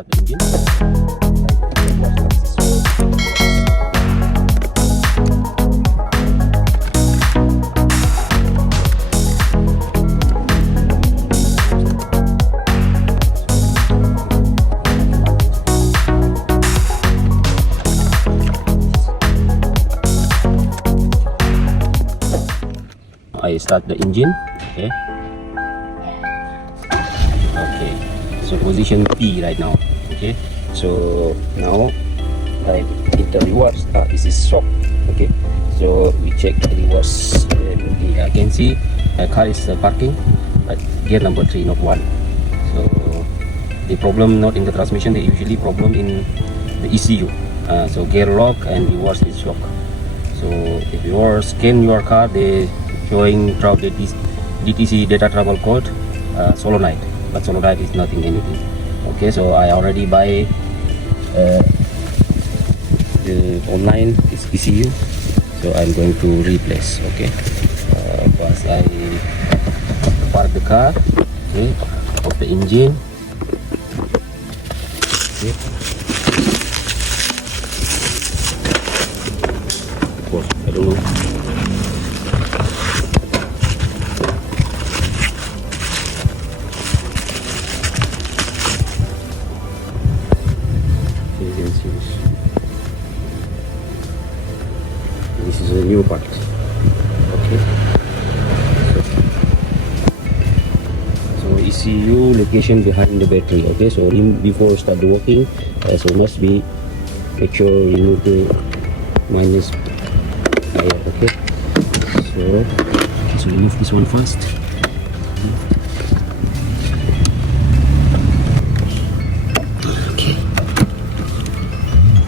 I start the engine. Okay. Okay. So position P right now. Okay. So now I hit the reverse. This is shock. Okay. So we check the reverse. And I can see my car is parking at gear number 3, not 1. So the problem not in the transmission. They usually problem in the ECU. So gear lock and reverse is shock. So if you scan your car, they showing the DTC data travel code solenoid, but solenoid is nothing anything. Okay, so I already buy the online is ECU, so I'm going to replace. Okay, once I park the car, okay, off the engine. Okay. Of course, I don't know. This is a new part. Okay. So ECU location behind the battery. Okay. So before start the working, so must be make sure remove the minus tire. Okay. So remove this one first. Okay.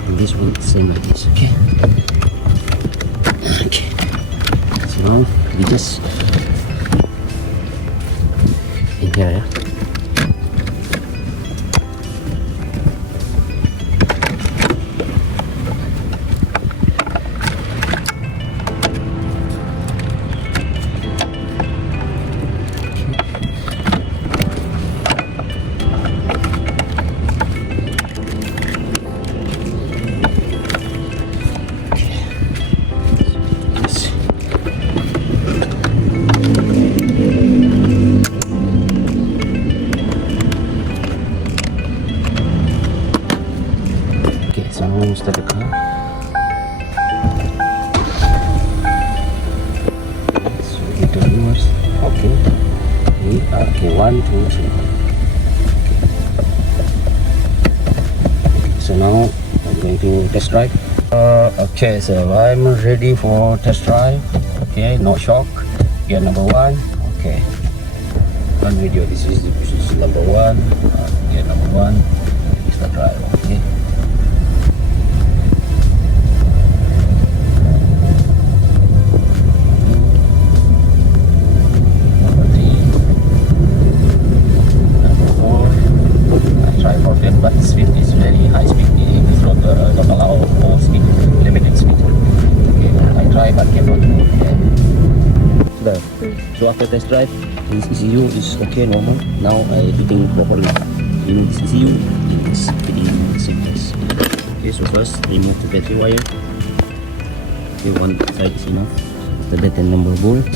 And this one same like this. Okay. Okay, so we just in here, yeah. So now start the car. So hit the reverse. Okay. Okay, 1, 2, 3. Okay. So now I'm going to test drive. Okay, so I'm ready for test drive. Okay, no shock. Gear number 1. Okay. On video, this is number 1. Gear number 1. Start drive. Okay. But the speed is very high speed. It is not allow all speed, limited speed. Okay, I try but cannot. Okay. So after test drive, this ECU is okay, normal. Now I fitting properly. Remove this ECU, it is fitting seamless. Okay, so first remove the battery wire. Okay, one side is enough. The button number bolt.